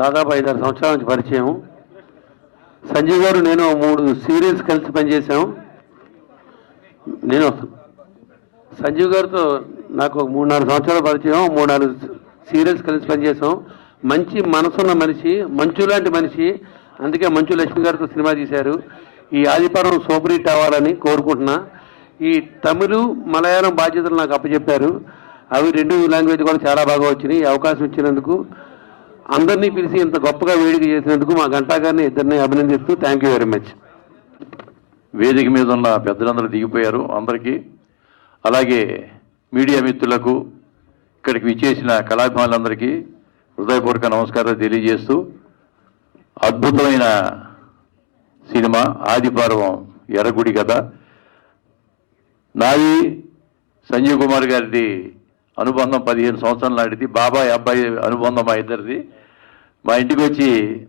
దాదాపు 5-6 సంవత్సరాల నుంచి పరిచయం. సంజీవ్ గారు నేను 3 సీరియల్స్ కలిసి పనిచేశాం. నేను సంజీవ్ గారితో నాకు 3-4 సంవత్సరాల పరిచయం, 3-4 సీరియల్స్ కలిసి పనిచేసాం. మంచి మనసున్న మనిషి, మంచు లాంటి మనిషి. అందుకే మంచు లక్ష్మి గారితో సినిమా తీశారు. ఈ ఆదిపర్వం సూపర్ హిట్ అవ్వాలని కోరుకుంటున్నా. ఈ తమిళ మలయాళం బాధ్యతలు నాకు అప్పచెప్పారు. అవి 2 లాంగ్వేజ్ కూడా చాలా బాగా వచ్చినాయి. ఈ అవకాశం ఇచ్చినందుకు, అందరినీ పిలిచి ఇంత గొప్పగా వేదిక చేసినందుకు మా గంటా గారిని ఇద్దరిని అభినందిస్తూ థ్యాంక్ యూ వెరీ మచ్. వేదిక మీద ఉన్న పెద్దలందరూ దిగిపోయారు. అందరికీ, అలాగే మీడియా మిత్రులకు, ఇక్కడికి విచ్చేసిన కళాభిమానులందరికీ హృదయపూర్వక నమస్కారాలు తెలియజేస్తూ, అద్భుతమైన సినిమా ఆదిపర్వం ఎర్రగుడి కథ. నాది సంజీవ్ కుమార్ గారిది అనుబంధం 15 సంవత్సరాల నాటిది. బాబాయ్ అబ్బాయి అనుబంధం మా ఇద్దరిది. మా ఇంటికి వచ్చి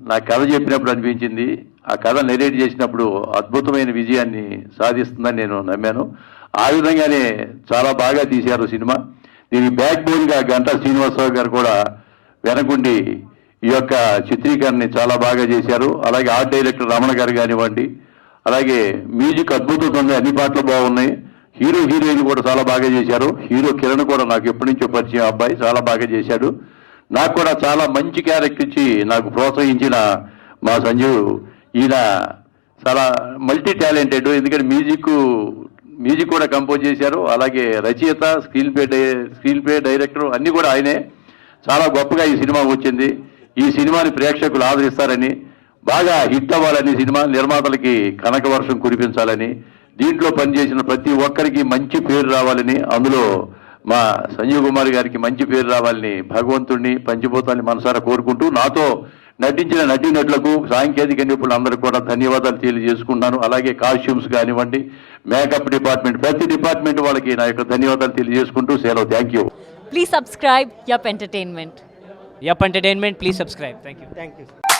నా కథ చెప్పినప్పుడు అనిపించింది, ఆ కథ నెరేట్ చేసినప్పుడు అద్భుతమైన విజయాన్ని సాధిస్తుందని నేను నమ్మాను. ఆ విధంగానే చాలా బాగా తీశారు సినిమా. దీనికి బ్యాక్ బోన్గా గంటా శ్రీనివాసరావు గారు కూడా వెనకుండి ఈ యొక్క చిత్రీకరణని చాలా బాగా చేశారు. అలాగే ఆర్ట్ డైరెక్టర్ రమణ గారు కానివ్వండి, అలాగే మ్యూజిక్ అద్భుతంగా ఉంది, అన్ని పాటలు బాగున్నాయి. హీరోయిన్ కూడా చాలా బాగా చేశారు. హీరో కిరణ్ కూడా నాకు ఎప్పటి నుంచో పరిచయం అబ్బాయి, చాలా బాగా చేశాడు. నాకు కూడా చాలా మంచి క్యారెక్టర్ ఇచ్చి నాకు ప్రోత్సహించిన మా సంజీవ్, ఈయన చాలా మల్టీ టాలెంటెడ్. ఎందుకంటే మ్యూజిక్ కూడా కంపోజ్ చేశారు. అలాగే రచయిత, స్క్రీన్ ప్లే డైరెక్టర్ అన్నీ కూడా ఆయనే. చాలా గొప్పగా ఈ సినిమా వచ్చింది. ఈ సినిమాని ప్రేక్షకులు ఆదరిస్తారని, బాగా హిట్ అవ్వాలని, సినిమా నిర్మాతలకి కనక వర్షం కురిపించాలని, దీంట్లో పనిచేసిన ప్రతి ఒక్కరికి మంచి పేరు రావాలని, అందులో మా సంజీవ్ కుమార్ గారికి మంచి పేరు రావాలని భగవంతుడిని, పంచభూతాన్ని మనసారా కోరుకుంటూ, నాతో నటించిన నటీనటులకు, సాంకేతిక నిపుణులందరికీ కూడా ధన్యవాదాలు తెలియజేసుకుంటున్నాను. అలాగే కాస్ట్యూమ్స్ కానివ్వండి, మేకప్ డిపార్ట్మెంట్, ప్రతి డిపార్ట్మెంట్ వాళ్ళకి నా యొక్క ధన్యవాదాలు తెలియజేసుకుంటూ సెలవు. Thank you. Please subscribe Yup Entertainment. Yup Entertainment, please subscribe. Thank you.